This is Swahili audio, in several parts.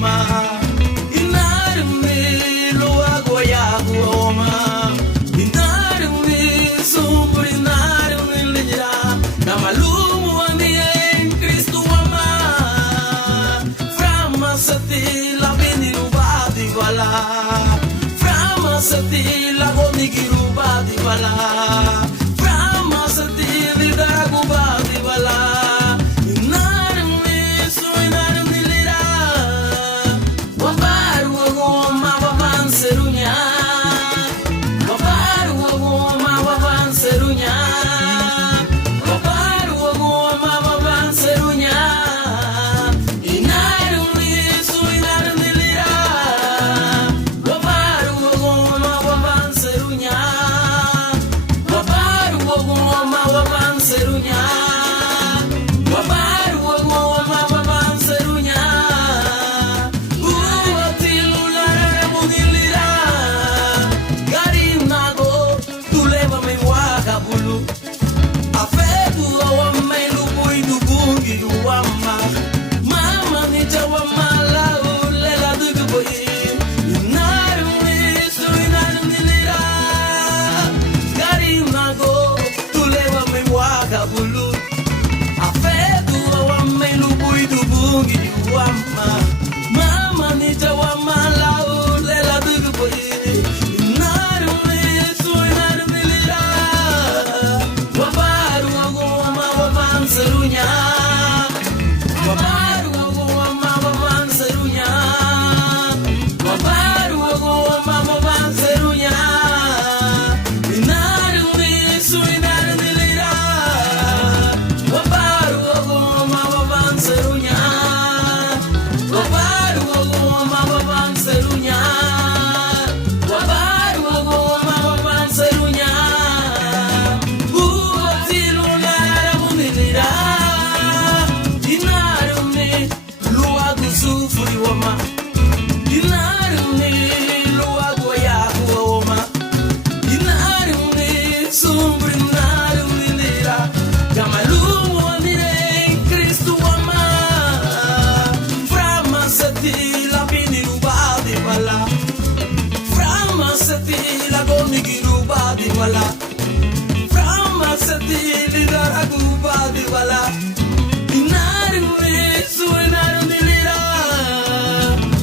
wama inarmi luago ya wama inarmi sumbri inarmi lira namalumu ani em Cristo wama frama sati la beni rubadi wala frama sati la goni girubadi wala frama sati lidara gubadi wala Mama ni jawa malau lela dugu boy naru me suinaru milira wabaru agoma waban serunya wabaru agoma waban serunya wabaru agoma waban serunya naru me suinaru milira wabaru agoma waban serunya wala frama sati lidara gubadi wala inaru mesu inaru nilira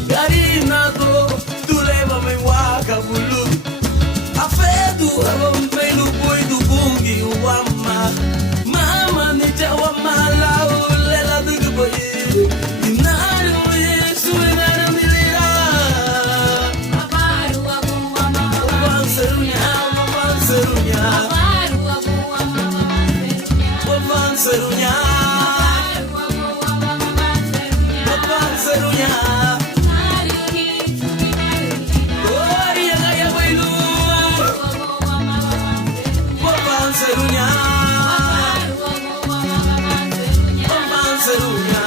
gari nago tuleva me waka bulu afedu abam pelu boy du bungi wama mama ni jawa malau lela du boy inaru mesu inaru nilira Babaru agu mama serunya serunya serunya serunya oh ya gaya bailu serunya serunya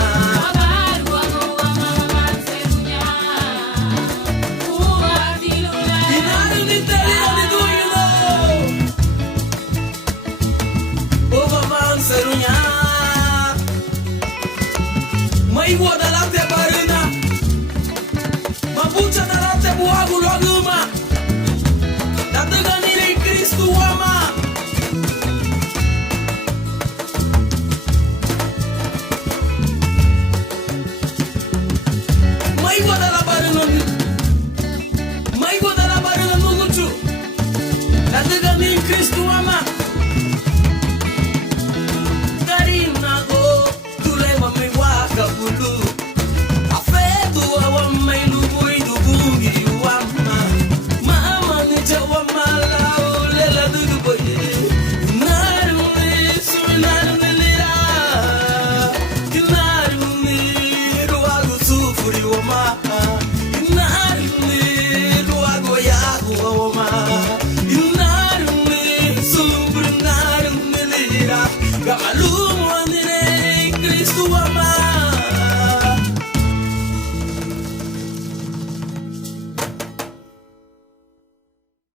serunya mai